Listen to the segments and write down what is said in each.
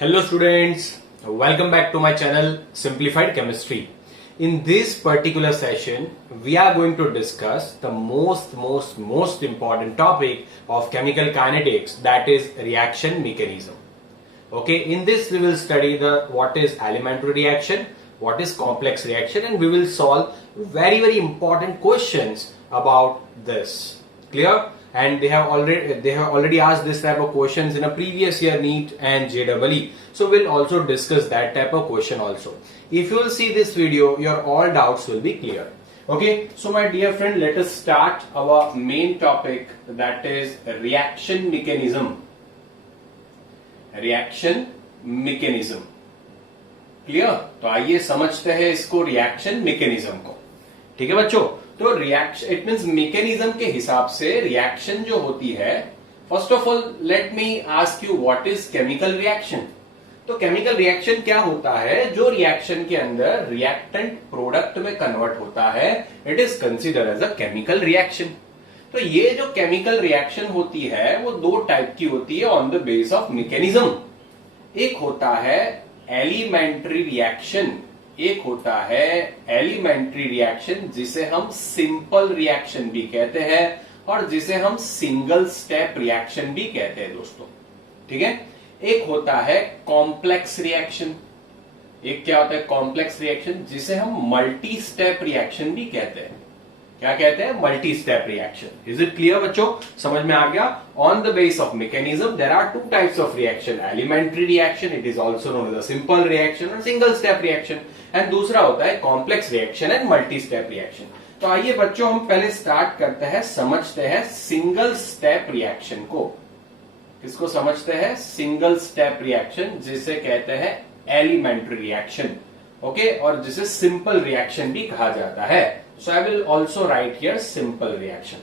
Hello students, welcome back to my channel Simplified Chemistry. In this particular session, we are going to discuss the most important topic of chemical kinetics, that is reaction mechanism. Okay, in this we will study what is elementary reaction, what is complex reaction, and we will solve very important questions about this. Clear? And they have already asked this type of questions in a previous year NEET and JEE. So we'll also discuss that type of question also. If you will see this video, your all doubts will be clear. Okay, so my dear friend, let us start our main topic, that is reaction mechanism. Reaction mechanism. Clear? तो आइए समझते हैं इसको reaction mechanism को. ठीक है बच्चों, तो रिएक्शन इट मींस मैकेनिज्म के हिसाब से रिएक्शन जो होती है, first of all let me ask you what is chemical reaction. तो केमिकल रिएक्शन क्या होता है? जो रिएक्शन के अंदर रिएक्टेंट प्रोडक्ट में कन्वर्ट होता है, it is consider as a chemical reaction. तो ये जो केमिकल रिएक्शन होती है वो दो टाइप की होती है on the base of mechanism. एक होता है एलिमेंट्री रिएक्शन, एक होता है एलिमेंट्री रिएक्शन जिसे हम सिंपल रिएक्शन भी कहते हैं और जिसे हम सिंगल स्टेप रिएक्शन भी कहते हैं दोस्तों. ठीक है. एक होता है कॉम्प्लेक्स रिएक्शन. एक क्या होता है? कॉम्प्लेक्स रिएक्शन, जिसे हम मल्टी स्टेप रिएक्शन भी कहते हैं. क्या कहते हैं? Multi step reaction. Is it clear बच्चों? समझ में आ गया? On the base of mechanism there are two types of reaction. Elementary reaction, it is also known as a simple reaction और सिंगल स्टेप रिएक्शन. एंड दूसरा होता है complex reaction and multi step reaction. तो आइए बच्चों, हम पहले start करते हैं, समझते हैं सिंगल स्टेप रिएक्शन को. किसको समझते हैं? सिंगल स्टेप रिएक्शन, जिसे कहते हैं एलिमेंट्री रिएक्शन. ओके, और जिसे सिंपल रिएक्शन भी कहा जाता है. So I will also write here simple reaction.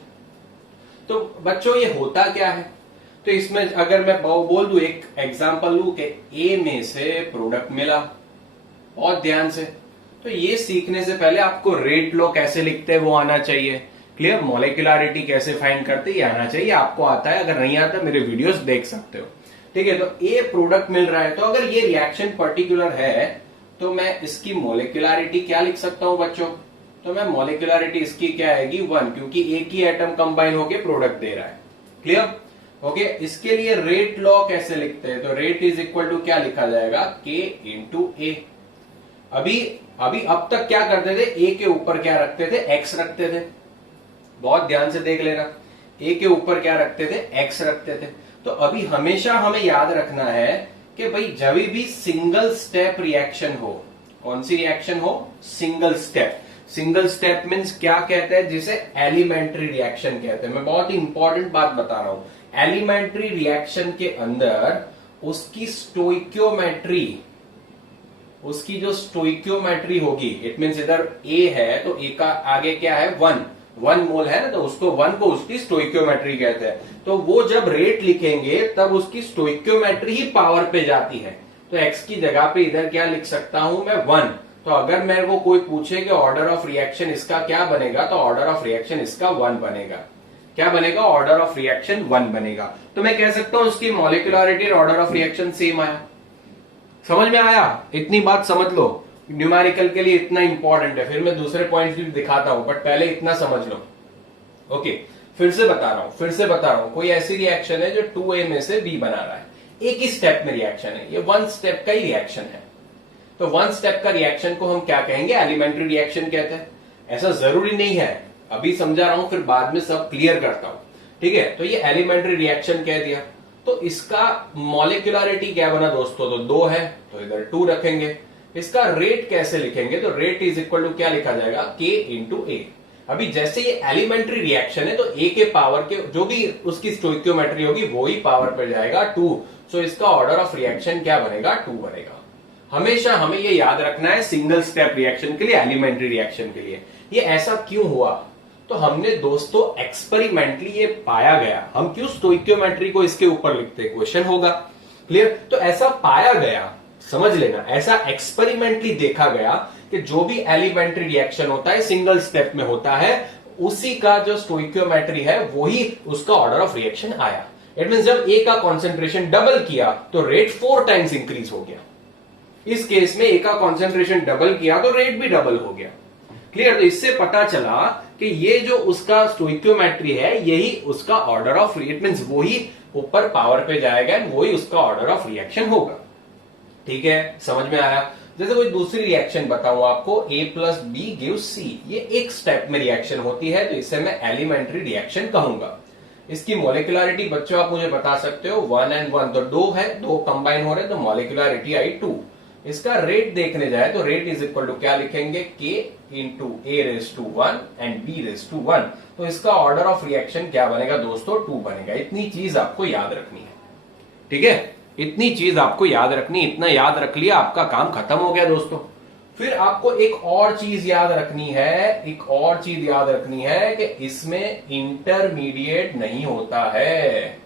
तो बच्चों ये होता क्या है? तो इसमें अगर मैं बोल दूं, एक एग्जांपल लूं कि ए में से प्रोडक्ट मिला, बहुत ध्यान से. तो ये सीखने से पहले आपको रेट लॉ कैसे लिखते हैं वो आना चाहिए. क्लियर? मॉलिक्यूलरिटी कैसे फाइंड करते हैं ये आना चाहिए. आपको आता है? अगर नहीं आता मेरे वीडियोस देख सकते हो. ठीक है. तो ए प्रोडक्ट मिल रहा है, तो अगर ये रिएक्शन पर्टिकुलर है तो मैं इसकी मॉलिक्यूलरिटी क्या लिख सकता हूं बच्चों? तो मैं मॉलिक्यूलरिटी इसकी क्या आएगी? 1, क्योंकि एक ही एटम कंबाइन होके प्रोडक्ट दे रहा है. क्लियर? ओके. इसके लिए रेट लॉ कैसे लिखते हैं? तो रेट इज इक्वल टू क्या लिखा जाएगा? के इंटू ए. अभी अब तक क्या करते थे? ए के ऊपर क्या रखते थे? एक्स रखते थे. बहुत ध्यान से देख लेना. ए के ऊपर क्या रखते थे? एक्स रखते थे. तो अभी हमेशा हमें याद रखना है कि भाई जब भी सिंगल स्टेप रिएक्शन हो, कौन सी रिएक्शन हो? Single step. Single step means क्या कहते हैं? जिसे एलिमेंट्री रिएक्शन कहते हैं. मैं बहुत ही इंपॉर्टेंट बात बता रहा हूं. एलिमेंट्री रिएक्शन के अंदर उसकी स्टोइक्योमेट्री, उसकी जो स्टोइक्योमेट्री होगी, इट मीन्स इधर ए है तो ए का आगे क्या है? 1 मोल है ना, तो उसको 1 को उसकी स्टोइक्योमेट्री कहते हैं. तो वो जब रेट लिखेंगे तब उसकी स्टोइक्योमेट्री ही पावर पे जाती है. तो एक्स की जगह पे इधर क्या लिख सकता हूं मैं? 1. तो अगर मेरे को कोई पूछे कि ऑर्डर ऑफ रिएक्शन इसका क्या बनेगा, तो ऑर्डर ऑफ रिएक्शन इसका 1 बनेगा. क्या बनेगा? ऑर्डर ऑफ रिएक्शन 1 बनेगा. तो मैं कह सकता हूं उसकी मॉलिक्यूलरिटी और ऑर्डर ऑफ रिएक्शन सेम आया. समझ में आया? इतनी बात समझ लो. न्यूमेरिकल के लिए इतना इंपॉर्टेंट है. फिर मैं दूसरे पॉइंट्स भी दिखाता हूं, बट पहले इतना समझ लो. ओके, फिर से बता रहा हूं. कोई ऐसी रिएक्शन है जो 2A में से B बना रहा है. एक ही स्टेप में रिएक्शन है, ये 1 स्टेप का ही रिएक्शन है. तो 1 स्टेप का रिएक्शन को हम क्या कहेंगे? एलिमेंट्री रिएक्शन कहते हैं. ऐसा जरूरी नहीं है, अभी समझा रहा हूं, फिर बाद में सब क्लियर करता हूं. ठीक है. तो ये एलिमेंट्री रिएक्शन कह दिया. तो इसका मॉलिक्यूलरिटी क्या बना दोस्तों? तो 2 है, तो इधर 2 रखेंगे. इसका रेट कैसे लिखेंगे? तो रेट इज इक्वल टू क्या लिखा जाएगा? के इंटू ए. अभी जैसे ये एलिमेंट्री रिएक्शन है तो ए के पावर के जो भी उसकी स्टोइक्योमेट्री होगी वो ही पावर पर जाएगा 2. सो इसका ऑर्डर ऑफ रिएक्शन क्या बनेगा? 2 बनेगा. हमेशा हमें ये याद रखना है सिंगल स्टेप रिएक्शन के लिए, एलिमेंट्री रिएक्शन के लिए. ये ऐसा क्यों हुआ? तो हमने दोस्तों एक्सपेरिमेंटली ये पाया गया. हम क्यों स्टोइक्योमेट्री को इसके ऊपर लिखते? क्वेश्चन होगा. क्लियर? तो ऐसा पाया गया, समझ लेना, ऐसा एक्सपेरिमेंटली देखा गया कि जो भी एलिमेंट्री रिएक्शन होता है सिंगल स्टेप में होता है, उसी का जो स्टोइक्योमेट्री है वही उसका ऑर्डर ऑफ रिएक्शन आया. इट मीन जब ए का कॉन्सेंट्रेशन डबल किया तो रेट 4 टाइम्स इंक्रीज हो गया। इस केस में ए का कॉन्सेंट्रेशन डबल किया तो रेट भी डबल हो गया। क्लियर? तो इससे पता चला कि ये जो उसका स्टोइकियोमेट्री है यही उसका ऑर्डर ऑफ, इट मीन वही ऊपर पावर पे जाएगा, वही उसका ऑर्डर ऑफ रिएक्शन होगा। ठीक है, समझ में आया? जैसे कोई दूसरी रिएक्शन बताऊं आपको, A plus B gives C, ये एक स्टेप में रिएक्शन होती है, तो इसे मैं एलिमेंट्री रिएक्शन कहूंगा। इसकी मोलिकुलरिटी बच्चों आप मुझे बता सकते हो 1 and 1, तो 2 है, 2 कंबाइन हो रहे तो मोलिकुलरिटी आई 2। इसका रेट देखने जाए तो रेट इज इक्वल टू क्या लिखेंगे, K into A raise to 1 and B raise to 1। तो इसका ऑर्डर ऑफ रिएक्शन क्या बनेगा दोस्तों, 2 बनेगा। इतनी चीज आपको याद रखनी है। ठीक है, इतनी चीज आपको याद रखनी, इतना याद रख लिया आपका काम खत्म हो गया दोस्तों। फिर आपको एक और चीज याद रखनी है, एक और चीज याद रखनी है कि इसमें इंटरमीडिएट नहीं होता है।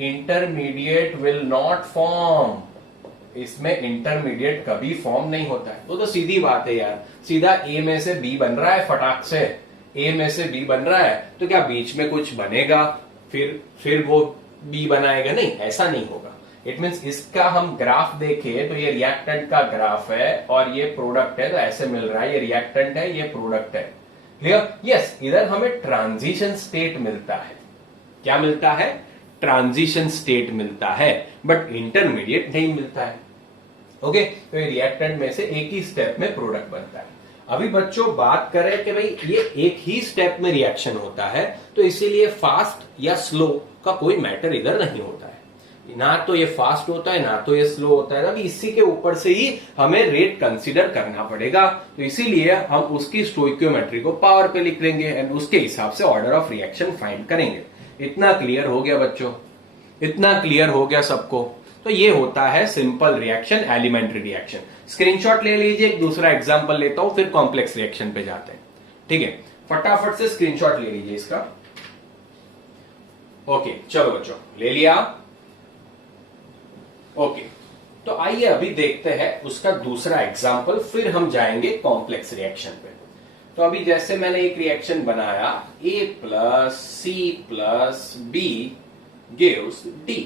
इंटरमीडिएट विल नॉट फॉर्म, इसमें इंटरमीडिएट कभी फॉर्म नहीं होता है। तो सीधी बात है यार, सीधा ए में से बी बन रहा है, फटाक से ए में से बी बन रहा है, तो क्या बीच में कुछ बनेगा फिर वो बी बनाएगा? नहीं, ऐसा नहीं होगा। इट मीन्स इसका हम ग्राफ देखें तो ये रिएक्टेंट का ग्राफ है और ये प्रोडक्ट है, तो ऐसे मिल रहा है, ये रिएक्टेंट है, ये प्रोडक्ट है। क्लियर? यस, इधर हमें ट्रांजिशन स्टेट मिलता है। क्या मिलता है? ट्रांजिशन स्टेट मिलता है, बट इंटरमीडिएट नहीं मिलता है। ओके, तो ये रिएक्टेंट में से एक ही स्टेप में प्रोडक्ट बनता है। अभी बच्चों बात करें कि भाई ये एक ही स्टेप में रिएक्शन होता है, तो इसीलिए फास्ट या स्लो का कोई मैटर इधर नहीं होता है। ना तो ये फास्ट होता है ना तो ये स्लो होता है। अभी इसी के ऊपर से ही हमें रेट कंसीडर करना पड़ेगा, तो इसीलिए हम उसकी स्टोइकियोमेट्री को पावर पे लिख लेंगे एंड उसके हिसाब से ऑर्डर ऑफ रिएक्शन फाइंड करेंगे। इतना क्लियर हो गया बच्चों? इतना क्लियर हो गया सबको? तो ये होता है simple reaction, elementary reaction. Screenshot ले लीजिए, एक दूसरा एग्जांपल लेता हूं, फिर कॉम्प्लेक्स रिएक्शन पे जाते हैं। ठीक है, फटाफट से स्क्रीनशॉट ले लीजिए इसका। ओके, चलो बच्चों, ले लिया? ओके, तो आइए अभी देखते हैं उसका दूसरा एग्जांपल, फिर हम जाएंगे कॉम्प्लेक्स रिएक्शन पे। तो अभी जैसे मैंने एक रिएक्शन बनाया, A plus C plus B gives D।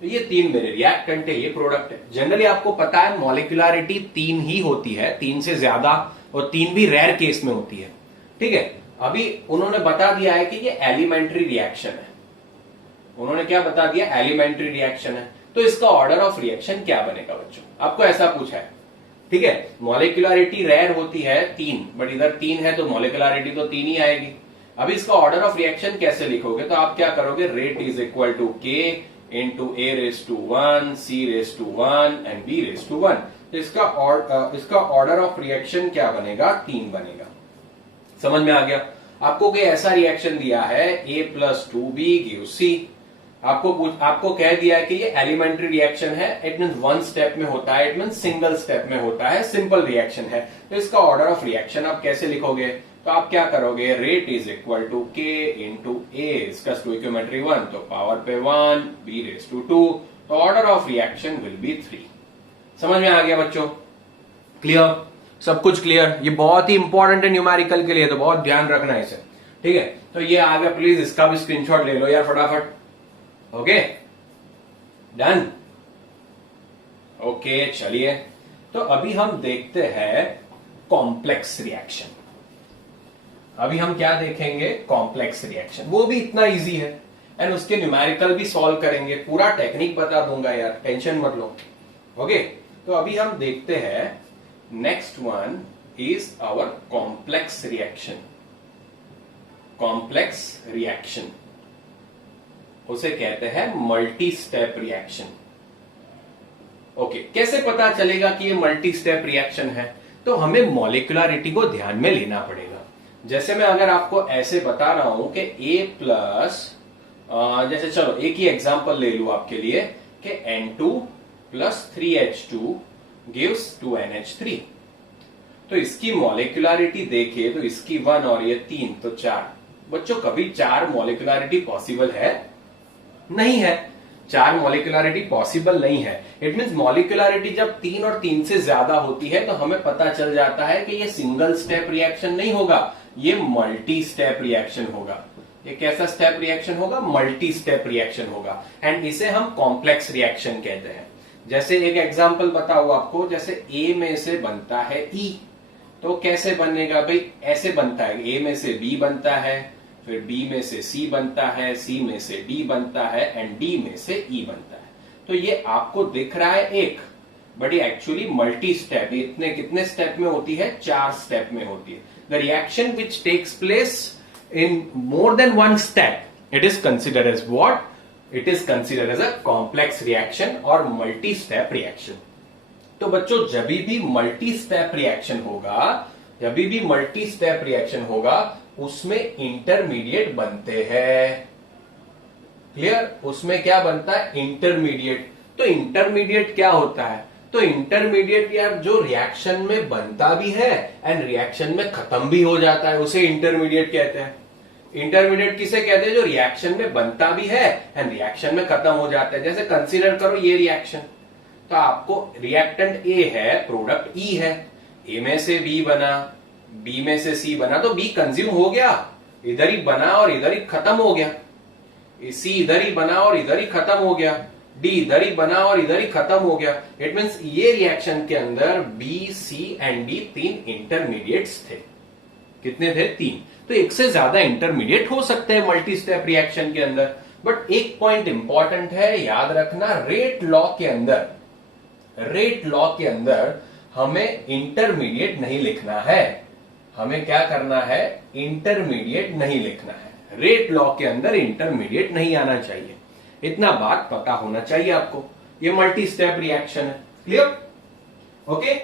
तो ये 3 मेरे रिएक्टेंट है, ये प्रोडक्ट है। जनरली आपको पता है मॉलिक्यूलरिटी 3 ही होती है, 3 से ज्यादा, और 3 भी रेयर केस में होती है। ठीक है, अभी उन्होंने बता दिया है कि ये एलिमेंट्री रिएक्शन है। उन्होंने क्या बता दिया? एलिमेंट्री रिएक्शन है। तो इसका ऑर्डर ऑफ रिएक्शन क्या बनेगा बच्चों? आपको ऐसा पूछा है। ठीक है, मॉलिक्यूलरिटी रेयर होती है 3, बट इधर 3 है तो मॉलिक्यूलरिटी तो 3 ही आएगी। अभी इसका ऑर्डर ऑफ रिएक्शन कैसे लिखोगे? तो आप क्या करोगे, rate is equal to K into A raise to 1, C raise to 1 and B raise to 1। तो इसका ऑर्डर ऑफ रिएक्शन क्या बनेगा? 3 बनेगा। समझ में आ गया? आपको कोई ऐसा रिएक्शन दिया है, A plus 2B gives C। आपको कह दिया है कि ये एलिमेंट्री रिएक्शन है, इट मीन 1 स्टेप में होता है, इट मीन सिंगल स्टेप में होता है, सिंपल रिएक्शन है। तो इसका ऑर्डर ऑफ रिएक्शन आप कैसे लिखोगे? तो आप क्या करोगे, rate is equal to K into A, इसका स्टोइकियोमेट्री 1, तो पावर पे 1, B रेज टू 2, तो order of reaction will be 3। समझ में आ गया बच्चों? क्लियर? सब कुछ क्लियर? ये बहुत ही इंपॉर्टेंट है न्यूमेरिकल के लिए, तो बहुत ध्यान रखना है इसे। ठीक है, तो ये आ गया, प्लीज इसका भी स्क्रीनशॉट ले लो यार फटाफट। Okay, done? ओके, चलिए, तो अभी हम देखते हैं कॉम्प्लेक्स रिएक्शन। अभी हम क्या देखेंगे? Complex reaction. वो भी इतना इजी है एंड उसके न्यूमेरिकल भी सॉल्व करेंगे, पूरा टेक्निक बता दूंगा यार, टेंशन मत लो। ओके, तो अभी हम देखते हैं, next one is our complex reaction. Complex reaction उसे कहते हैं मल्टी स्टेप रिएक्शन। ओके, कैसे पता चलेगा कि ये मल्टी स्टेप रिएक्शन है? तो हमें मॉलिक्यूलरिटी को ध्यान में लेना पड़ेगा। जैसे मैं अगर आपको ऐसे बता रहा हूं कि A प्लस, जैसे चलो एक ही एग्जांपल ले लू आपके लिए कि N2 plus 3H2 gives 2NH3। तो इसकी मॉलिक्यूलरिटी देखिए तो इसकी 1 और ये 3, तो 4। बच्चों कभी 4 मॉलिक्यूलरिटी पॉसिबल है? नहीं है, 4 मॉलिक्यूलरिटी पॉसिबल नहीं है। इट मींस मॉलिक्यूलरिटी जब 3 और 3 से ज्यादा होती है तो हमें पता चल जाता है कि ये सिंगल स्टेप रिएक्शन नहीं होगा, ये मल्टी स्टेप रिएक्शन होगा। ये कैसा स्टेप रिएक्शन होगा? मल्टी स्टेप रिएक्शन होगा एंड इसे हम कॉम्प्लेक्स रिएक्शन कहते हैं। जैसे एक एग्जांपल बताऊं आपको, जैसे ए में से बनता है ई, तो कैसे बनेगा भाई? ऐसे बनता है, ए में से बी बनता है, फिर बी में से सी बनता है, सी में से डी बनता है एंड डी में से ई बनता है। तो ये आपको दिख रहा है एक, बट ये एक्चुअली मल्टी स्टेप, इतने कितने स्टेप में होती है? 4 स्टेप में होती है। The reaction which takes place in more than one step, it is considered as what? It is considered as a complex reaction or multi-step reaction. तो बच्चों जब भी मल्टी स्टेप रिएक्शन होगा, जब भी मल्टी स्टेप रिएक्शन होगा, उसमें intermediate बनते हैं। क्लियर? उसमें क्या बनता है? इंटरमीडिएट। तो इंटरमीडिएट क्या होता है? तो इंटरमीडिएट यार जो रिएक्शन में बनता भी है एंड रिएक्शन में खत्म भी हो जाता है, उसे इंटरमीडिएट कहते हैं। इंटरमीडिएट किसे कहते हैं? जो रिएक्शन में बनता भी है एंड रिएक्शन में खत्म हो जाता है। जैसे कंसीडर करो ये रिएक्शन, तो आपको रिएक्टेंट ए है, प्रोडक्ट ई है, ए में से बी बना, बी में से सी बना, तो बी कंज्यूम हो गया, इधर ही बना और इधर ही खत्म हो गया। सी इधर ही बना और इधर ही खत्म हो गया, डी इधर ही बना और इधर ही खत्म हो गया। इट मीन्स ये रिएक्शन के अंदर B, C and D 3 intermediates थे। कितने थे? 3। तो एक से ज्यादा इंटरमीडिएट हो सकते हैं मल्टी स्टेप रिएक्शन के अंदर। बट एक पॉइंट इंपॉर्टेंट है, याद रखना, रेट लॉ के अंदर हमें इंटरमीडिएट नहीं लिखना है। हमें क्या करना है? इंटरमीडिएट नहीं लिखना है। रेट लॉ के अंदर इंटरमीडिएट नहीं आना चाहिए, इतना बात पता होना चाहिए आपको। ये मल्टी स्टेप रिएक्शन है। क्लियर? ओके,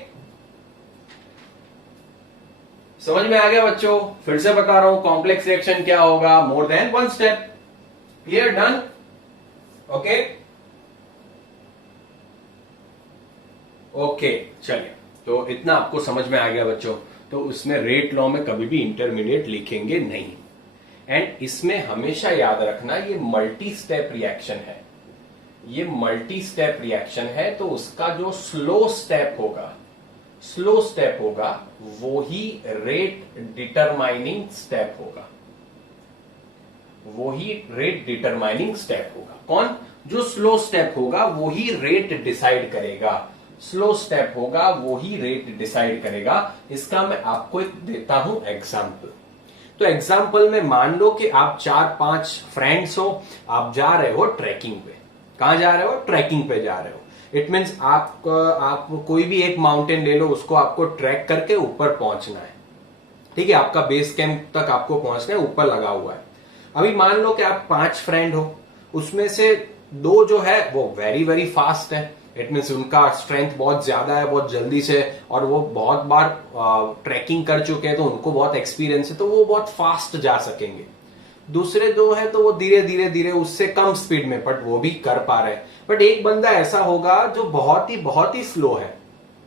समझ में आ गया बच्चों? फिर से बता रहा हूं, कॉम्प्लेक्स रिएक्शन क्या होगा? More than 1 step. Clear? Done? Okay okay, चलिए, तो इतना आपको समझ में आ गया बच्चों। तो उसमें रेट लॉ में कभी भी इंटरमीडिएट लिखेंगे नहीं। एंड इसमें हमेशा याद रखना, ये मल्टी स्टेप रिएक्शन है, ये मल्टी स्टेप रिएक्शन है, तो उसका जो स्लो स्टेप होगा वो ही रेट डिटरमाइनिंग स्टेप होगा, वो ही रेट डिटरमाइनिंग स्टेप होगा। कौन? जो स्लो स्टेप होगा वो ही रेट डिसाइड करेगा, स्लो स्टेप होगा वो ही रेट डिसाइड करेगा। इसका मैं आपको एक देता हूं एग्जांपल। तो एग्जाम्पल में मान लो कि आप 4-5 फ्रेंड्स हो, आप जा रहे हो ट्रैकिंग पे। कहां जा रहे हो? ट्रैकिंग पे जा रहे हो। इट मीन्स आप कोई भी एक माउंटेन ले लो, उसको आपको ट्रैक करके ऊपर पहुंचना है। ठीक है, आपका बेस कैंप तक आपको पहुंचना है, ऊपर लगा हुआ है। अभी मान लो कि आप 5 फ्रेंड हो, उसमें से 2 जो है वो वेरी वेरी फास्ट है। इट मीन्स उनका स्ट्रेंथ बहुत ज्यादा है, बहुत जल्दी से, और वो बहुत बार ट्रैकिंग कर चुके हैं, तो उनको बहुत एक्सपीरियंस है, तो वो बहुत फास्ट जा सकेंगे। दूसरे 2 है तो वो धीरे धीरे उससे कम स्पीड में, बट वो भी कर पा रहे हैं। बट एक बंदा ऐसा होगा जो बहुत ही स्लो है,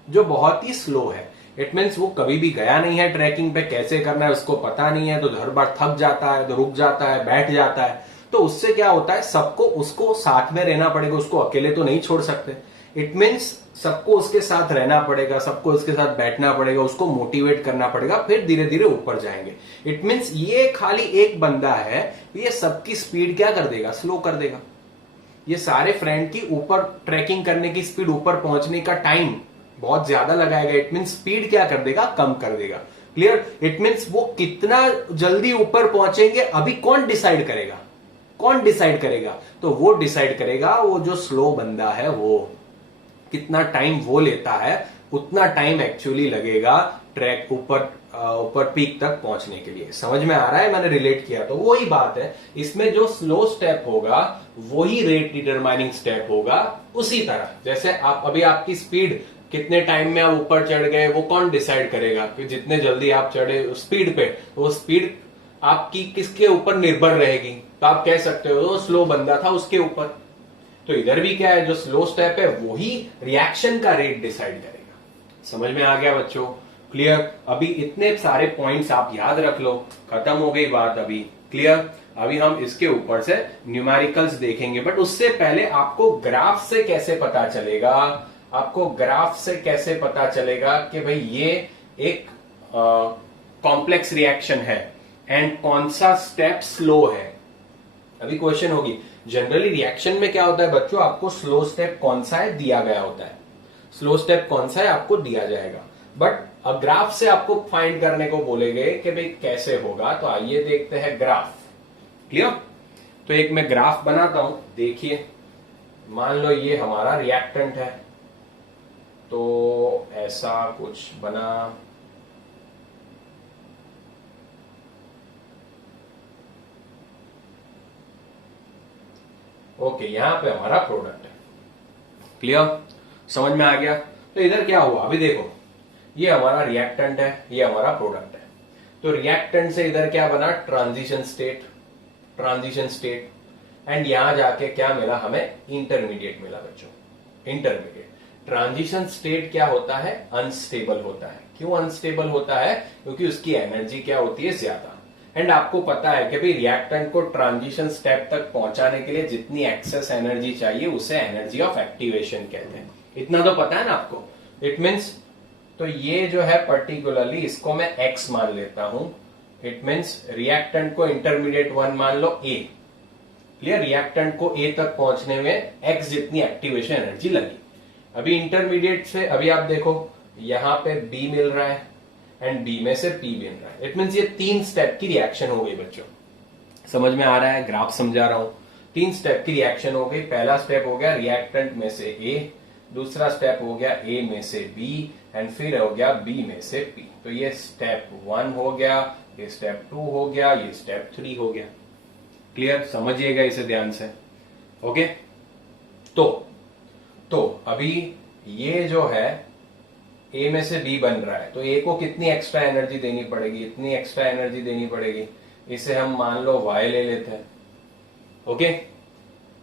जो बहुत ही स्लो है। इट मीन्स वो कभी भी गया नहीं है ट्रैकिंग पे, कैसे करना है उसको पता नहीं है, तो हर बार थक जाता है, तो रुक जाता है, बैठ जाता है। तो उससे क्या होता है, सबको उसको साथ में रहना पड़ेगा, उसको अकेले तो नहीं छोड़ सकते। इट मीन्स सबको उसके साथ रहना पड़ेगा, सबको उसके साथ बैठना पड़ेगा, उसको मोटिवेट करना पड़ेगा, फिर धीरे धीरे ऊपर जाएंगे। इट मीन्स ये खाली एक बंदा है, ये सबकी स्पीड क्या कर देगा? स्लो कर देगा। ये सारे फ्रेंड की ऊपर ट्रैकिंग करने की स्पीड, ऊपर पहुंचने का टाइम बहुत ज्यादा लगाएगा। इट मीन्स स्पीड क्या कर देगा? कम कर देगा। क्लियर? इट मीन्स वो कितना जल्दी ऊपर पहुंचेंगे अभी कौन डिसाइड करेगा? कौन डिसाइड करेगा? तो वो डिसाइड करेगा वो जो स्लो बंदा है, वो कितना टाइम वो लेता है, उतना टाइम एक्चुअली लगेगा ट्रैक ऊपर पीक तक पहुंचने के लिए। समझ में आ रहा है? मैंने रिलेट किया। तो वही बात है, इसमें जो स्लो स्टेप होगा वही रेट डिटरमाइनिंग स्टेप होगा। उसी तरह जैसे आप अभी आपकी स्पीड कितने टाइम में आप ऊपर चढ़ गए, वो कौन डिसाइड करेगा? कि जितने जल्दी आप चढ़े स्पीड पे, वो स्पीड आपकी किसके ऊपर निर्भर रहेगी? तो आप कह सकते हो वो स्लो बंदा था उसके ऊपर। तो इधर भी क्या है, जो स्लो स्टेप है वो ही रिएक्शन का रेट डिसाइड करेगा। समझ में आ गया बच्चों? क्लियर? अभी इतने सारे पॉइंट्स आप याद रख लो, खत्म हो गई बात अभी। क्लियर? अभी हम इसके ऊपर से न्यूमेरिकल्स देखेंगे, बट उससे पहले आपको ग्राफ से कैसे पता चलेगा, आपको ग्राफ से कैसे पता चलेगा कि भाई ये एक कॉम्प्लेक्स रिएक्शन है, एंड कौन सा स्टेप स्लो है। अभी क्वेश्चन होगी, जनरली रिएक्शन में क्या होता है बच्चों, आपको स्लो स्टेप कौन सा है दिया गया होता है, स्लो स्टेप कौन सा है आपको दिया जाएगा, बट अब ग्राफ से आपको फाइंड करने को बोलेंगे कि भाई कैसे होगा। तो आइए देखते हैं ग्राफ। क्लियर? तो एक मैं ग्राफ बनाता हूं, देखिए मान लो ये हमारा रिएक्टेंट है, तो ऐसा कुछ बना, ओके यहां पे हमारा प्रोडक्ट है। क्लियर? समझ में आ गया? तो इधर क्या हुआ, अभी देखो ये हमारा रिएक्टेंट है, ये हमारा प्रोडक्ट है। तो रिएक्टेंट से इधर क्या बना, transition state, transition state, and यहां जाके क्या मिला हमें, इंटरमीडिएट मिला बच्चों, इंटरमीडिएट। ट्रांजिशन स्टेट क्या होता है, अनस्टेबल होता है। क्यों अनस्टेबल होता है, क्योंकि उसकी एनर्जी क्या होती है, ज्यादा। एंड आपको पता है कि भाई रिएक्टेंट को ट्रांजिशन स्टेप तक पहुंचाने के लिए जितनी एक्सेस एनर्जी चाहिए उसे एनर्जी ऑफ एक्टिवेशन कहते हैं। इतना तो पता है ना आपको। इट मीन्स, तो ये जो है पर्टिकुलरली इसको मैं एक्स मान लेता हूं। इट मीन्स रिएक्टेंट को इंटरमीडिएट 1 मान लो ए। क्लियर? रिएक्टेंट को ए तक पहुंचने में एक्स जितनी एक्टिवेशन एनर्जी लगी। अभी इंटरमीडिएट से अभी आप देखो यहां पे बी मिल रहा है एंड बी में से पी मिल रहा है। इट मीन्स ये 3 स्टेप की रिएक्शन हो गई बच्चों। समझ में आ रहा है? ग्राफ समझा रहा हूं। 3 स्टेप की रिएक्शन हो गई। पहला स्टेप हो गया रिएक्टेंट में से ए, दूसरा स्टेप हो गया ए में से बी, एंड फिर हो गया बी में से पी। तो ये स्टेप 1 हो गया, ये स्टेप 2 हो गया, ये स्टेप 3 हो गया। क्लियर? समझिएगा इसे ध्यान से। ओके, तो अभी ये जो है ए में से बी बन रहा है, तो ए को कितनी एक्स्ट्रा एनर्जी देनी पड़ेगी, इतनी एक्स्ट्रा एनर्जी देनी पड़ेगी। इसे हम मान लो वाई ले लेते हैं। Okay,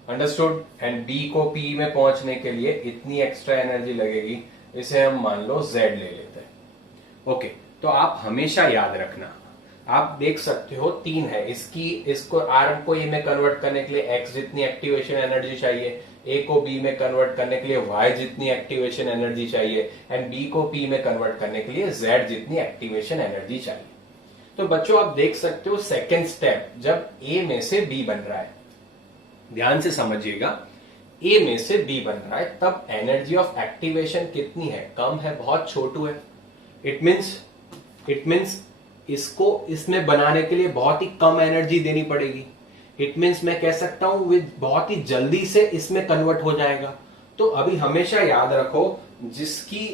understood? एंड बी को पी में पहुंचने के लिए इतनी एक्स्ट्रा एनर्जी लगेगी, इसे हम मान लो जेड ले लेते हैं। ओके, तो आप हमेशा याद रखना, आप देख सकते हो 3 है, इसको आर को ए में कन्वर्ट करने के लिए एक्स जितनी एक्टिवेशन एनर्जी चाहिए, ए को बी में कन्वर्ट करने के लिए वाई जितनी एक्टिवेशन एनर्जी चाहिए, एंड बी को पी में कन्वर्ट करने के लिए जेड जितनी एक्टिवेशन एनर्जी चाहिए। तो बच्चों आप देख सकते हो सेकेंड स्टेप जब ए में से बी बन रहा है, ध्यान से समझिएगा, ए में से बी बन रहा है, तब एनर्जी ऑफ एक्टिवेशन कितनी है, कम है, बहुत छोटू है। इट मीन्स इसको इसमें बनाने के लिए बहुत ही कम एनर्जी देनी पड़ेगी। इट मीन्स मैं कह सकता हूं विद बहुत ही जल्दी से इसमें कन्वर्ट हो जाएगा। तो अभी हमेशा याद रखो, जिसकी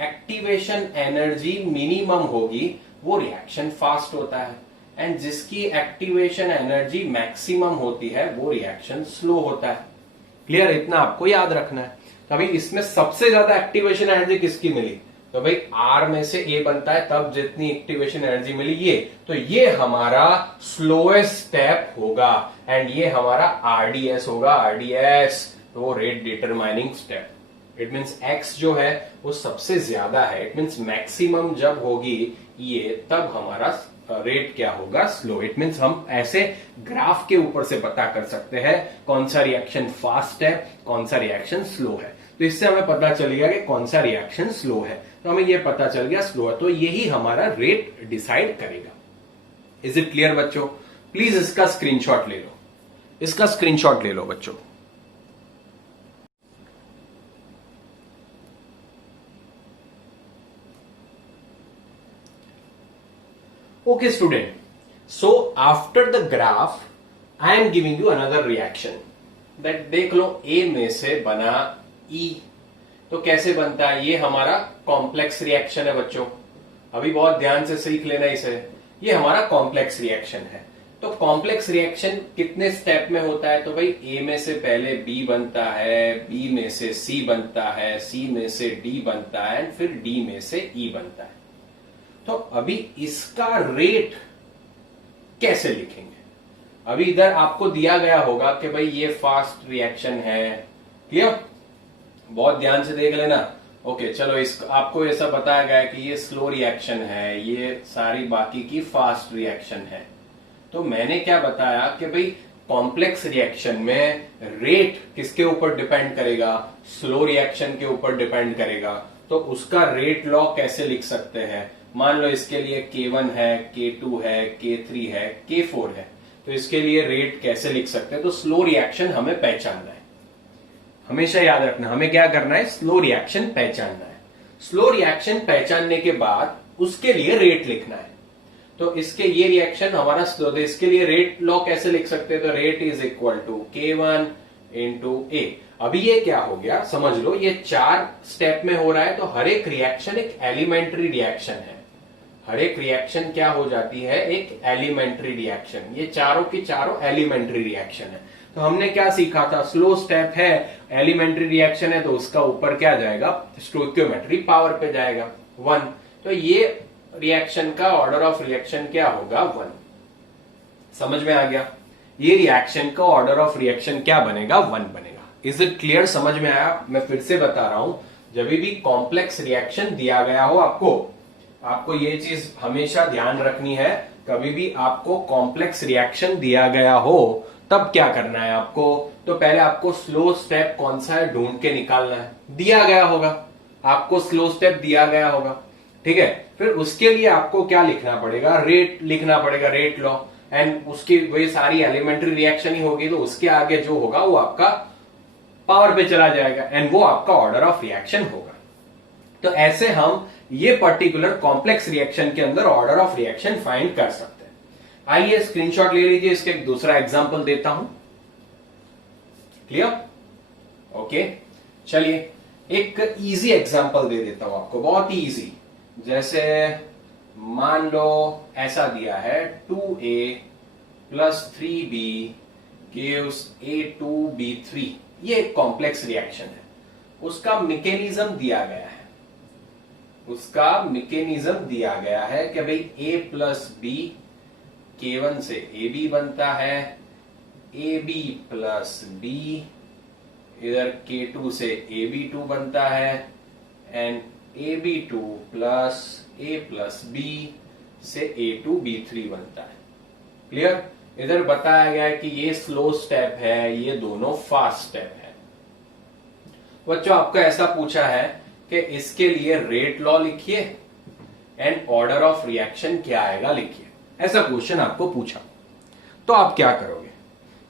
एक्टिवेशन एनर्जी मिनिमम होगी वो रिएक्शन फास्ट होता है, एंड जिसकी एक्टिवेशन एनर्जी मैक्सिमम होती है वो रिएक्शन स्लो होता है। क्लियर? इतना आपको याद रखना है। तो अभी इसमें सबसे ज्यादा एक्टिवेशन एनर्जी किसकी मिली, तो भाई आर में से ए बनता है तब जितनी एक्टिवेशन एनर्जी मिली ये, तो ये हमारा स्लोएस्ट स्टेप होगा, एंड ये हमारा आरडीएस होगा, आरडीएस, तो rate determining step. It means x जो है वो सबसे ज्यादा है, इट मीन्स मैक्सिमम जब होगी ये, तब हमारा रेट क्या होगा, स्लो। इट मीन्स हम ऐसे ग्राफ के ऊपर से पता कर सकते हैं कौन सा रिएक्शन फास्ट है, कौन सा रिएक्शन स्लो है। तो इससे हमें पता चल गया कि कौन सा रिएक्शन स्लो है, तो हमें यह पता चल गया स्लो है, तो यही हमारा रेट डिसाइड करेगा। इज इट क्लियर बच्चों? प्लीज इसका स्क्रीनशॉट ले लो, इसका स्क्रीनशॉट ले लो बच्चों। Okay student, so after the graph I am giving you another reaction that देख लो A में से बना E, तो कैसे बनता है, ये हमारा कॉम्प्लेक्स रिएक्शन है बच्चों। अभी बहुत ध्यान से सीख लेना इसे, ये हमारा कॉम्प्लेक्स रिएक्शन है। तो कॉम्प्लेक्स रिएक्शन कितने स्टेप में होता है, तो भाई A में से पहले B बनता है, B में से C बनता है, C में से D बनता है, एंड फिर D में से E बनता है। तो अभी इसका रेट कैसे लिखेंगे, अभी इधर आपको दिया गया होगा कि भाई ये फास्ट रिएक्शन है। क्लियर? बहुत ध्यान से देख लेना। ओके चलो, इस आपको ऐसा बताया गया है कि ये स्लो रिएक्शन है, ये सारी बाकी की फास्ट रिएक्शन है। तो मैंने क्या बताया कि भाई कॉम्प्लेक्स रिएक्शन में रेट किसके ऊपर डिपेंड करेगा, स्लो रिएक्शन के ऊपर डिपेंड करेगा। तो उसका रेट लॉ कैसे लिख सकते हैं, मान लो इसके लिए K1 है, K2 है, K3 है, K4 है, तो इसके लिए रेट कैसे लिख सकते हैं? तो स्लो रिएक्शन हमें पहचानना है, हमेशा याद रखना, हमें क्या करना है? स्लो रिएक्शन पहचानना है। स्लो रिएक्शन पहचानने के बाद उसके लिए रेट लिखना है। तो इसके ये रिएक्शन हमारा स्लो, तो इसके लिए रेट लॉ कैसे लिख सकते हैं? तो rate is equal to K1 into A. अभी ये क्या हो गया समझ लो, ये 4 स्टेप में हो रहा है, तो हर एक रिएक्शन एक एलिमेंट्री रिएक्शन है। हर एक रिएक्शन क्या हो जाती है? एक एलिमेंट्री रिएक्शन। ये चारों की चारों एलिमेंट्री रिएक्शन है। तो हमने क्या सीखा था? स्लो स्टेप है, एलिमेंट्री रिएक्शन है, तो उसका ऊपर क्या जाएगा? स्टोइकियोमेट्री पावर पे जाएगा 1। तो ये रिएक्शन का ऑर्डर ऑफ रिएक्शन क्या होगा? 1। समझ में आ गया? ये रिएक्शन का ऑर्डर ऑफ रिएक्शन क्या बनेगा? 1 बनेगा। Is it clear? समझ में आया? मैं फिर से बता रहा हूं, जब भी कॉम्प्लेक्स रिएक्शन दिया गया हो, आपको ये चीज हमेशा ध्यान रखनी है, कभी भी आपको कॉम्प्लेक्स रिएक्शन दिया गया हो तब क्या करना है आपको? तो पहले आपको स्लो स्टेप कौन सा है ढूंढ के निकालना है। दिया गया होगा आपको, स्लो स्टेप दिया गया होगा, ठीक है। फिर उसके लिए आपको क्या लिखना पड़ेगा? रेट लिखना पड़ेगा, रेट लॉ। एंड उसकी वही सारी एलिमेंट्री रिएक्शन ही होगी, तो उसके आगे जो होगा वो आपका पावर पे चला जाएगा, एंड वो आपका ऑर्डर ऑफ रिएक्शन होगा। तो ऐसे हम ये पर्टिकुलर कॉम्प्लेक्स रिएक्शन के अंदर ऑर्डर ऑफ रिएक्शन फाइंड कर सकते हैं। आइए स्क्रीनशॉट ले लीजिए, इसके एक दूसरा एग्जांपल देता हूं। क्लियर? ओके, चलिए एक इजी एग्जांपल दे देता हूं आपको, बहुत ही इजी। जैसे मान लो ऐसा दिया है 2a plus 3b gives a2b3। ये एक कॉम्प्लेक्स रिएक्शन है, उसका मैकेनिज्म दिया गया है। उसका मैकेनिज्म दिया गया है कि भाई a प्लस बी, K1 से AB बनता है, AB प्लस बी, इधर K2 से AB2 बनता है, and AB2 plus A plus B से A2B3 बनता है। क्लियर? इधर बताया गया है कि ये स्लो स्टेप है, ये दोनों फास्ट स्टेप है। बच्चों आपको ऐसा पूछा है कि इसके लिए रेट लॉ लिखिए एंड ऑर्डर ऑफ रिएक्शन क्या आएगा लिखिए, ऐसा क्वेश्चन आपको पूछा, तो आप क्या करोगे?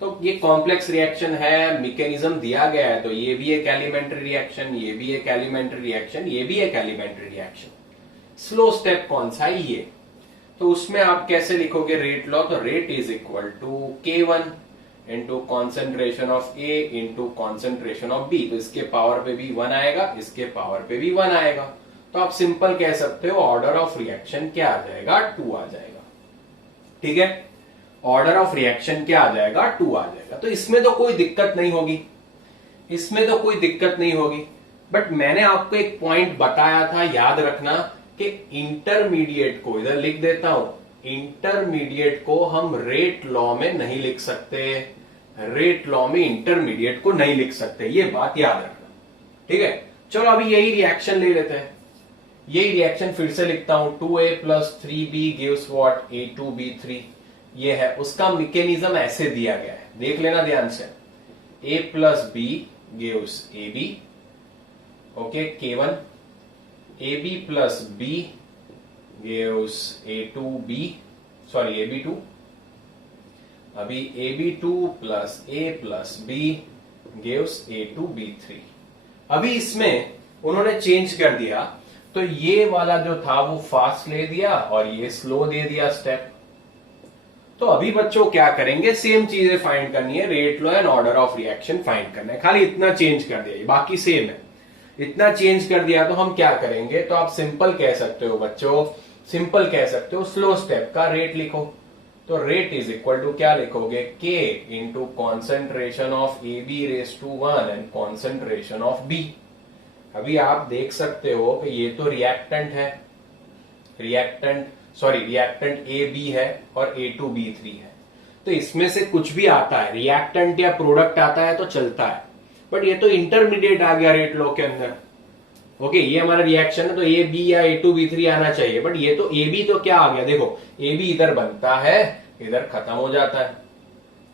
तो ये कॉम्प्लेक्स रिएक्शन है, मैकेनिज्म दिया गया है, तो ये भी एक एलिमेंट्री रिएक्शन, ये भी एक एलिमेंट्री रिएक्शन, ये भी एक एलिमेंट्री रिएक्शन। स्लो स्टेप कौन सा है? ये। तो उसमें आप कैसे लिखोगे रेट लॉ? तो rate is equal to K1 into concentration of A into concentration of B। तो इसके पावर पे भी 1 आएगा, इसके पावर पे भी 1 आएगा। तो आप सिंपल कह सकते हो ऑर्डर ऑफ रिएक्शन क्या आ जाएगा? 2 आ जाएगा। ठीक है, ऑर्डर ऑफ रिएक्शन क्या आ जाएगा? 2 आ जाएगा। तो इसमें तो कोई दिक्कत नहीं होगी, इसमें तो कोई दिक्कत नहीं होगी। बट मैंने आपको एक पॉइंट बताया था, याद रखना, कि इंटरमीडिएट को, इधर लिख देता हूं, इंटरमीडिएट को हम रेट लॉ में नहीं लिख सकते, रेट लॉ में इंटरमीडिएट को नहीं लिख सकते, ये बात याद रखना। ठीक है, चलो अभी यही रिएक्शन ले लेते हैं। यही रिएक्शन फिर से लिखता हूं, 2a plus 3b gives what? A2b3। ये है उसका मैकेनिज्म, ऐसे दिया गया है, देख लेना ध्यान से। a plus B gives ab, okay, K1। ab plus b gives A2b, sorry AB2। अभी AB2 plus a plus b gives A2b3। अभी इसमें उन्होंने चेंज कर दिया, तो ये वाला जो था वो फास्ट ले दिया और ये स्लो दे दिया स्टेप। तो अभी बच्चों क्या करेंगे? सेम चीजें फाइंड करनी है, rate law and order of reaction find करना है, खाली इतना चेंज कर दिया, बाकी सेम है। इतना चेंज कर दिया तो हम क्या करेंगे? तो आप सिंपल कह सकते हो बच्चों, सिंपल कह सकते हो स्लो स्टेप का रेट लिखो। तो रेट इज इक्वल टू क्या लिखोगे? K into concentration of AB raise to 1 and concentration of B। अभी आप देख सकते हो कि ये तो रिएक्टेंट है, रिएक्टेंट AB है और A2B3 है। तो इसमें से कुछ भी आता है, रिएक्टेंट या प्रोडक्ट आता है तो चलता है, बट ये तो इंटरमीडिएट आ गया रेट लॉ के अंदर। ओके, ये हमारा रिएक्शन है, तो AB या A2B3 आना चाहिए, बट ये तो AB तो क्या आ गया? देखो AB इधर बनता है, इधर खत्म हो जाता है,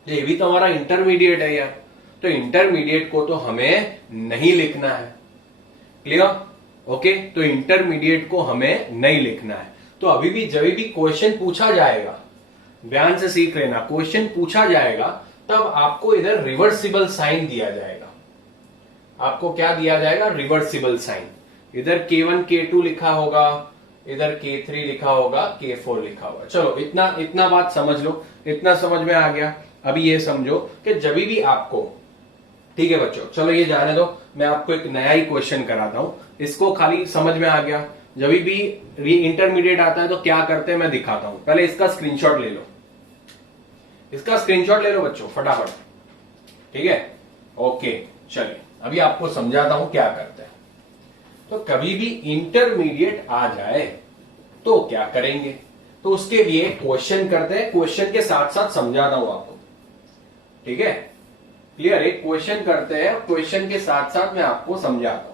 तो AB तो हमारा इंटरमीडिएट है यार। तो इंटरमीडिएट को तो हमें नहीं लिखना है। क्लियर? ओके, तो इंटरमीडिएट को हमें नहीं लिखना है। तो अभी भी जब भी क्वेश्चन पूछा जाएगा, ध्यान से सीख लेना, क्वेश्चन पूछा जाएगा तब आपको इधर रिवर्सिबल साइन दिया जाएगा। आपको क्या दिया जाएगा? Reversible sign. इधर K1 K2 लिखा होगा, इधर K3 लिखा होगा, K4 लिखा होगा। चलो इतना बात समझ लो, इतना समझ में आ गया। अभी ये समझो कि जब भी आपको, ठीक है बच्चों, चलो ये जाने दो, मैं आपको एक नया ही क्वेश्चन कराता हूं, इसको खाली समझ में आ गया। जब भी इंटरमीडिएट आता है तो क्या करते हैं मैं दिखाता हूं। पहले इसका स्क्रीनशॉट ले लो, इसका स्क्रीनशॉट ले लो बच्चों फटाफट, ठीक है? ओके, चलिए अभी आपको समझाता हूं क्या करते हैं। तो कभी भी इंटरमीडिएट आ जाए तो क्या करेंगे, तो उसके लिए क्वेश्चन करते हैं, क्वेश्चन के साथ साथ समझाता हूं आपको, ठीक है? क्लियर? एक क्वेश्चन करते हैं, क्वेश्चन के साथ साथ मैं आपको समझाता हूं।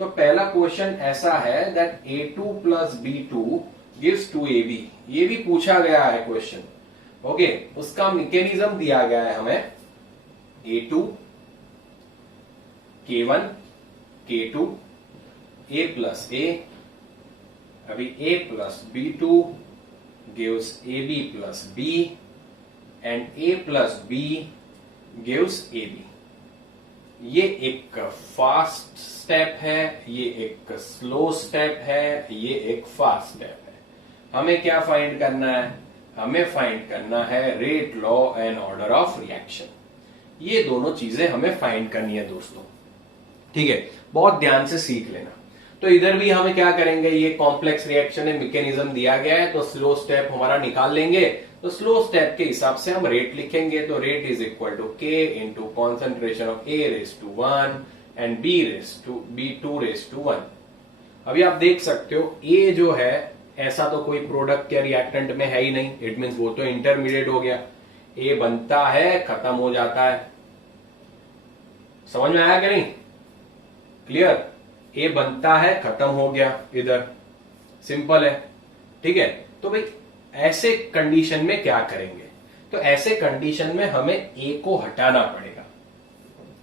तो पहला क्वेश्चन ऐसा है that A2 plus B2 gives 2AB। ये भी पूछा गया है क्वेश्चन, ओके? उसका मैकेनिज्म दिया गया है हमें, A2 K1 K2 A plus A, अभी A plus B2 gives AB plus B and A plus B gives AB। ये एक फास्ट स्टेप है, ये एक स्लो स्टेप है, ये एक फास्ट स्टेप है। हमें क्या फाइंड करना है? हमें फाइंड करना है rate, law and order of reaction. ये दोनों चीजें हमें फाइंड करनी है दोस्तों, ठीक है? बहुत ध्यान से सीख लेना। तो इधर भी हमें क्या करेंगे, ये कॉम्प्लेक्स रिएक्शन है, मैकेनिज्म दिया गया है, तो स्लो स्टेप हमारा निकाल लेंगे। तो स्लो स्टेप के हिसाब से हम रेट लिखेंगे, तो rate is equal to K into concentration of A raise to 1 and B2 raise to 1। अभी आप देख सकते हो A जो है ऐसा तो कोई प्रोडक्ट या रिएक्टेंट में है ही नहीं, इट मीन्स वो तो इंटरमीडिएट हो गया। A बनता है, खत्म हो जाता है। समझ में आया कि नहीं? क्लियर? A बनता है, खत्म हो गया, इधर सिंपल है, ठीक है? तो भाई ऐसे कंडीशन में क्या करेंगे? तो ऐसे कंडीशन में हमें A को हटाना पड़ेगा।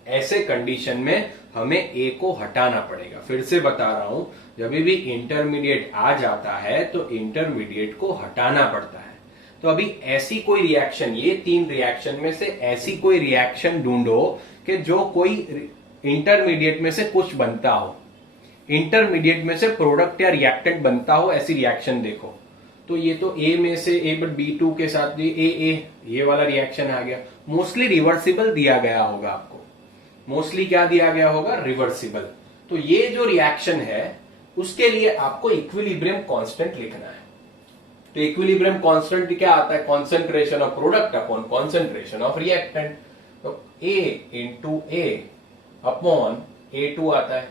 ऐसे कंडीशन में हमें A को हटाना पड़ेगा। फिर से बता रहा हूं, जब भी इंटरमीडिएट आ जाता है तो इंटरमीडिएट को हटाना पड़ता है। तो अभी ऐसी कोई रिएक्शन, ये 3 रिएक्शन में से ऐसी कोई रिएक्शन ढूंढो कि जो कोई इंटरमीडिएट में से कुछ बनता हो, इंटरमीडिएट में से प्रोडक्ट या रिएक्टेंट बनता हो, ऐसी रिएक्शन देखो। तो ये तो A में से A बट B2 के साथ ये वाला रिएक्शन आ गया। मोस्टली रिवर्सिबल दिया गया होगा आपको, मोस्टली क्या दिया गया होगा? रिवर्सिबल। तो ये जो रिएक्शन है उसके लिए आपको इक्विलिब्रियम कांस्टेंट लिखना है। तो इक्विलिब्रियम कांस्टेंट क्या आता है? Concentration of product upon concentration of reactant. तो A into A upon A2 आता है।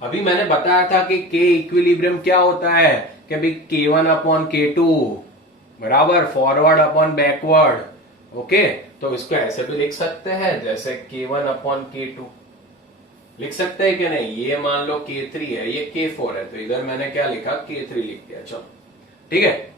अभी मैंने बताया था कि K इक्विलिब्रियम क्या होता है कि भाई K1 अपॉन K2 बराबर फॉरवर्ड अपॉन बैकवर्ड। ओके, तो इसको ऐसे भी लिख सकते हैं जैसे K1 अपॉन K2 लिख सकते हैं कि नहीं? ये मान लो K3 है, ये K4 है, तो इधर मैंने क्या लिखा? K3 लिख दिया। चलो ठीक है,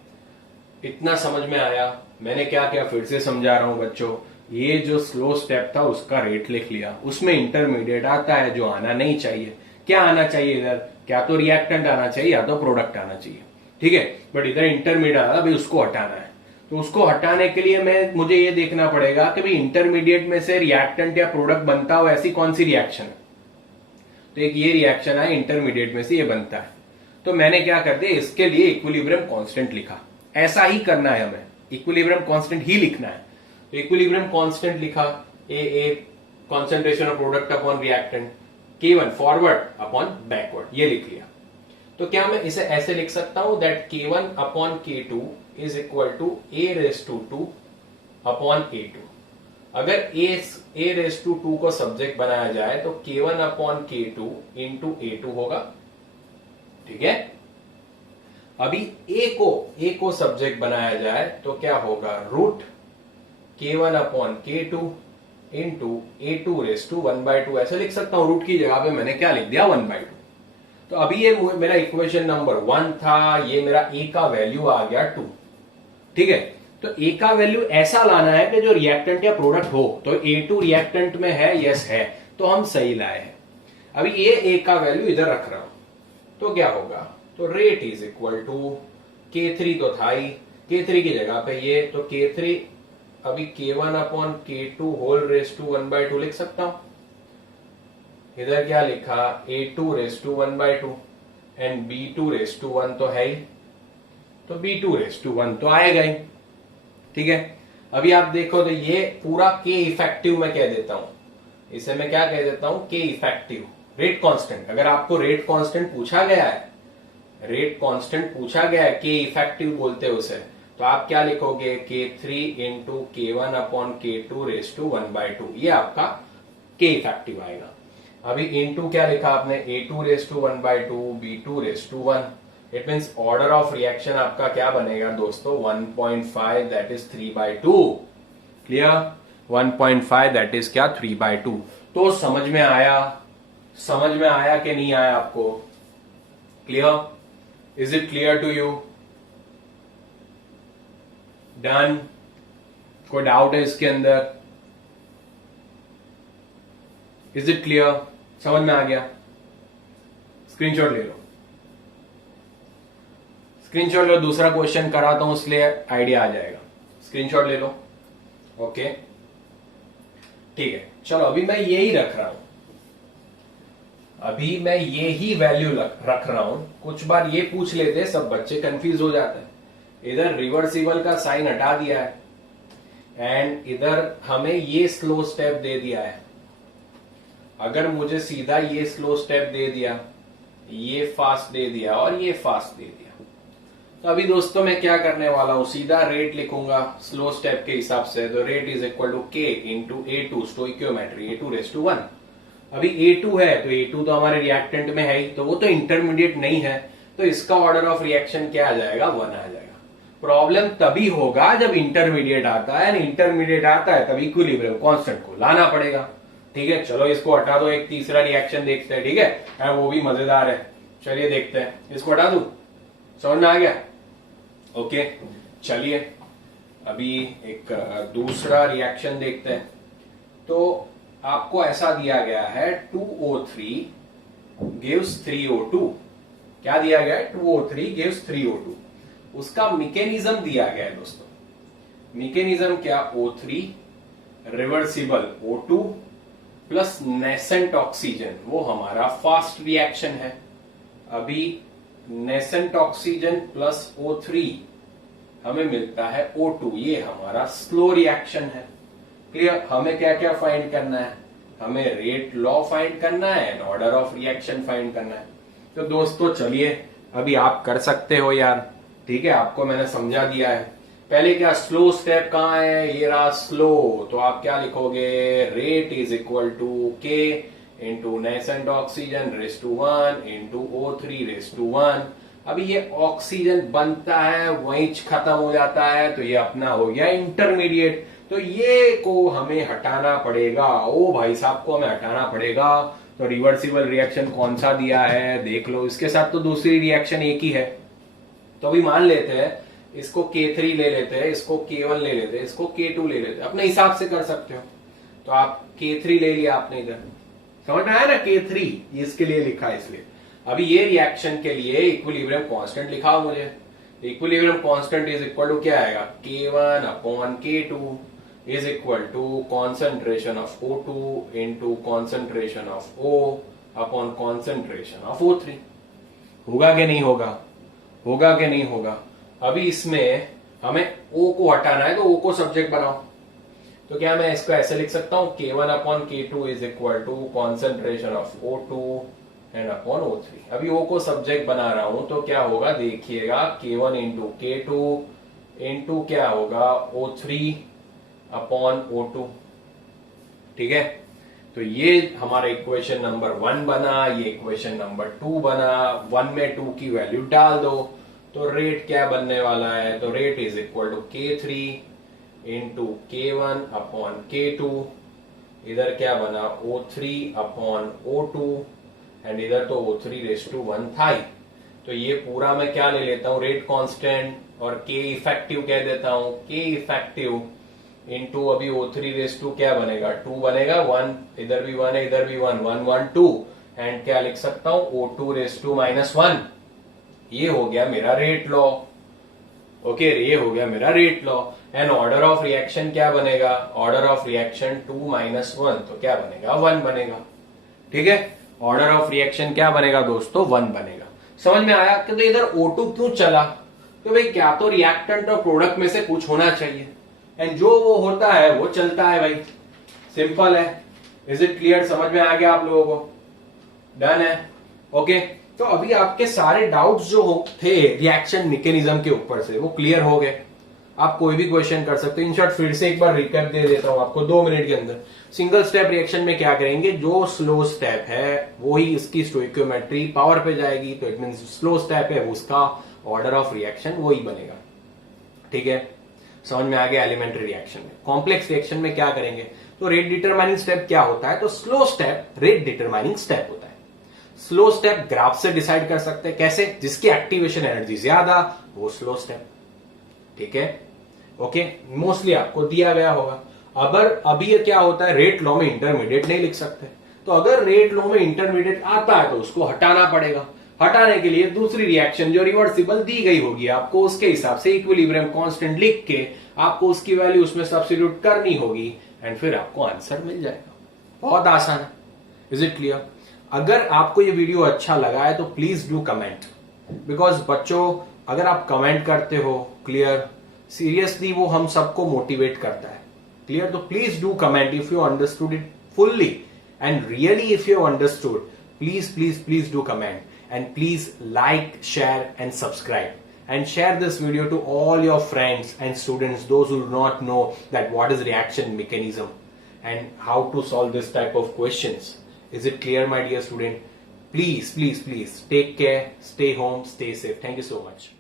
इतना समझ में आया। मैंने क्या क्या फिर से समझा रहा हूं बच्चों। ये जो स्लो स्टेप था उसका रेट लिख लिया, उसमें इंटरमीडिएट आता है जो आना नहीं चाहिए। क्या आना चाहिए इधर? क्या तो रिएक्टेंट आना चाहिए या तो प्रोडक्ट आना चाहिए, ठीक है? बट इधर इंटरमीडिएट आ रहा, भाई उसको हटाना है। तो उसको हटाने के लिए मुझे ये देखना पड़ेगा कि भाई इंटरमीडिएट में से रिएक्टेंट या प्रोडक्ट बनता हो ऐसी कौन सी रिएक्शन है। तो एक ये रिएक्शन है, इंटरमीडिएट में से ये बनता है। तो मैंने क्या कर दिया, इसके लिए इक्विलिब्रियम कांस्टेंट लिखा। ऐसा ही करना है हमें, इक्विलिब्रियम कांस्टेंट ही लिखना है। तो इक्विलिब्रियम कांस्टेंट लिखा, a concentration of product upon reactant, K1 forward upon backward, ये लिख लिया। तो क्या मैं इसे ऐसे लिख सकता हूं that K1 upon K2 is equal to A raise to 2 upon A2। अगर A रेस टू 2 को सब्जेक्ट बनाया जाए तो K1 upon K2 into A2 होगा, ठीक है? अभी A को सब्जेक्ट बनाया जाए तो क्या होगा? Root K1 upon K2 into A2 raise to 1/2 ऐसे लिख सकता हूं। रूट की जगह पे मैंने क्या लिख दिया? 1/2। तो अभी ये मेरा इक्वेशन नंबर 1 था, ये मेरा A का वैल्यू आ गया 2, ठीक है? तो A का वैल्यू ऐसा लाना है कि जो रिएक्टेंट या प्रोडक्ट हो। तो A2 रिएक्टेंट में है, यस है, तो हम सही लाए हैं। अभी ये A का वैल्यू इधर रख रहा हूं, तो क्या होगा? तो rate is equal to K3 तो था ही, K3 की जगह पे ये, तो K3 अभी K1 upon K2 whole raise to 1/2 लिख सकता हूं। इधर क्या लिखा, A2 raise to 1/2 and B2 raise to 1 तो है ही, तो B2 रेस टू 1 तो आएगा ही। ठीक है, अभी आप देखो तो ये पूरा K इफेक्टिव मैं कह देता हूं, इसे मैं क्या कह देता हूं, K इफेक्टिव रेट कांस्टेंट। अगर आपको रेट कांस्टेंट पूछा गया है, रेट कांस्टेंट पूछा गया है, K इफेक्टिव बोलते हैं उसे, तो आप क्या लिखोगे, K3 into K1 upon K2 race to 1/2, ये आपका K इफेक्टिव आएगा। अभी इंटू क्या लिखा आपने, A2 raise to 1/2, B2 raise to 1, it means order of reaction आपका क्या बनेगा दोस्तों, 1.5 that is 3/2। Clear, 1.5 that is क्या, 3/2। तो समझ में आया, समझ में आया कि नहीं आया आपको? Clear, is it clear to you? Done? कोई डाउट है इसके अंदर? Is it clear? समझ में आ गया? स्क्रीनशॉट ले लो, स्क्रीनशॉट लो, दूसरा क्वेश्चन कराता हूं इसलिए आइडिया आ जाएगा। स्क्रीनशॉट ले लो, ओके ठीक है। चलो अभी मैं यही रख रहा हूं, अभी मैं ये ही वैल्यू रख रहा हूं। कुछ बार ये पूछ लेते, सब बच्चे कंफ्यूज हो जाते हैं। इधर रिवर्सिबल का साइन हटा दिया है एंड इधर हमें ये स्लो स्टेप दे दिया है। अगर मुझे सीधा ये स्लो स्टेप दे दिया, ये फास्ट दे दिया और ये फास्ट दे दिया, तो अभी दोस्तों मैं क्या करने वाला हूं, सीधा रेट लिखूंगा स्लो स्टेप के हिसाब से। तो rate is equal to K into A2 stoichiometry, A2 raise to 1। अभी A2 है तो A2 तो हमारे रिएक्टेंट में है ही, तो वो तो इंटरमीडिएट नहीं है, तो इसका ऑर्डर ऑफ रिएक्शन क्या आ जाएगा, 1 आ जाएगा। प्रॉब्लम तभी होगा जब इंटरमीडिएट आता है, इंटरमीडिएट आता है तब इक्विलिब्रियम कांस्टेंट को लाना पड़ेगा। ठीक है, चलो इसको हटा दो, एक तीसरा रिएक्शन देखते हैं। ठीक है, वो भी मजेदार है, चलिए देखते हैं। इसको हटा दू, समझ में आ गया? ओके चलिए अभी एक दूसरा रिएक्शन देखते हैं। तो आपको ऐसा दिया गया है 2O3 गिव्स 3O2। क्या दिया गया है, 2O3 गिव्स 3O2। उसका मैकेनिज्म दिया गया है दोस्तों। मैकेनिज्म क्या, O3 reversible O2 plus nascent oxygen, वो हमारा फास्ट रिएक्शन है। अभी नेसेंट ऑक्सीजन प्लस O3 हमें मिलता है O2, ये हमारा स्लो रिएक्शन है। क्लियर, हमें क्या क्या फाइंड करना है, हमें रेट लॉ फाइंड करना है, ऑर्डर ऑफ रिएक्शन फाइंड करना है। तो दोस्तों चलिए अभी आप कर सकते हो यार, ठीक है, आपको मैंने समझा दिया है। पहले क्या, स्लो स्टेप कहां है, ये रहा स्लो, तो आप क्या लिखोगे, rate is equal to K into nascent oxygen raise to 1 into O3 raise to 1। अभी ये ऑक्सीजन बनता है वहीं खत्म हो जाता है, तो ये अपना हो गया इंटरमीडिएट। तो ये को हमें हटाना पड़ेगा, ओ भाई साहब को हमें हटाना पड़ेगा। तो रिवर्सिबल रिएक्शन कौन सा दिया है देख लो, इसके साथ तो दूसरी रिएक्शन एक ही है। तो अभी मान लेते हैं इसको K3 ले लेते हैं, इसको K1 ले लेते हैं, इसको K2 ले लेते हैं, अपने हिसाब से कर सकते हो। तो आप K3 ले लिया आपने, इधर समझ में आया ना, K3 इसके लिए लिखा है इसलिए। अभी ये रिएक्शन के लिए इक्विलिब्रियम कांस्टेंट लिखा हो मुझे। Equilibrium constant is equal to क्या आएगा, K1 upon K2 is equal to concentration of O2 into concentration of O upon concentration of O3। होगा कि नहीं होगा, होगा कि नहीं होगा? अभी इसमें हमें O को हटाना है, तो O को सब्जेक्ट बनाओ। तो क्या मैं इसको ऐसे लिख सकता हूं, K1 upon K2 is equal to concentration of O2 and upon O3। अभी O को सब्जेक्ट बना रहा हूं, तो क्या होगा देखिएगा, K1 इंटू K2 इंटू क्या होगा, O3 अपॉन O2। ठीक है, तो ये हमारा इक्वेशन नंबर 1 बना, ये इक्वेशन नंबर 2 बना। 1 में 2 की वैल्यू डाल दो, तो रेट क्या बनने वाला है, तो rate is equal to K3 into K1 upon K2। इधर क्या बना, O3 अपॉन O2 एंड इधर तो O3 रेस टू 1 था ही। तो ये पूरा मैं क्या ले लेता हूं, रेट कांस्टेंट और K इफेक्टिव कह देता हूं, K इफेक्टिव इंटू अभी O3 रेस टू क्या बनेगा, 2 बनेगा, 1 इधर भी 1 है, इधर भी 1, 1 1 2 एंड क्या लिख सकता हूं, O2 रेस टू -1। ये हो गया मेरा रेट लॉ। ओके, ये हो गया मेरा rate law. And order of reaction क्या बनेगा? ऑर्डर ऑफ रिएक्शन 2 - 1, तो क्या बनेगा? 1 बनेगा। ठीक है, ऑर्डर ऑफ रिएक्शन क्या बनेगा दोस्तों? 1 बनेगा। समझ में आया कि तो इधर O2 क्यों चला? तो भाई क्या तो रिएक्टेंट और प्रोडक्ट में से कुछ होना चाहिए, एंड जो वो होता है वो चलता है भाई, सिंपल है। Is it clear? समझ में आ गया आप लोगों को? डन है। ओके, तो अभी आपके सारे डाउट्स जो थे रिएक्शन मैकेनिज्म के ऊपर से वो क्लियर हो गए। आप कोई भी क्वेश्चन कर सकते हो। इन शॉर्ट फिर से एक बार रिकैप दे देता हूं आपको 2 मिनट के अंदर। सिंगल स्टेप रिएक्शन में क्या करेंगे? जो स्लो स्टेप है वही इसकी स्टोइकियोमेट्री पावर पे जाएगी, तो इट मीन स्लो स्टेप है उसका ऑर्डर ऑफ रिएक्शन वही बनेगा। ठीक है, समझ में आ गया? एलिमेंट्री रिएक्शन में। कॉम्प्लेक्स रिएक्शन में क्या करेंगे? तो रेट डिटरमाइनिंग स्टेप क्या होता है? तो slow step rate determining step होता है। स्लो स्टेप ग्राफ से डिसाइड कर सकते हैं। कैसे? जिसकी एक्टिवेशन एनर्जी ज्यादा वो स्लो स्टेप। ठीक है, ओके, मोस्टली आपको दिया गया होगा। अगर अभी ये क्या होता है, रेट लॉ में इंटरमीडिएट नहीं लिख सकते, तो अगर रेट लॉ में इंटरमीडिएट आता है तो उसको हटाना पड़ेगा। हटाने के लिए दूसरी रिएक्शन जो रिवर्सिबल दी गई होगी आपको, उसके हिसाब से इक्विलिब्रियम कांस्टेंट लिख के आपको उसकी वैल्यू उसमें सब्स्टिट्यूट करनी होगी, एंड फिर आपको आंसर मिल जाएगा। बहुत आसान है। Is it clear? अगर आपको ये वीडियो अच्छा लगा है तो प्लीज डू कमेंट, बिकॉज बच्चों अगर आप कमेंट करते हो, क्लियर, सीरियसली वो हम सबको मोटिवेट करता है। क्लियर? तो please do comment if you understood it fully, and really if you understood, please please please do comment, and please like, share and subscribe, and share this video to all your friends and students, those who do not know that what is reaction mechanism and how to solve this type of questions. Is it clear, my dear student? Please, please, please take care, stay home, stay safe. Thank you so much.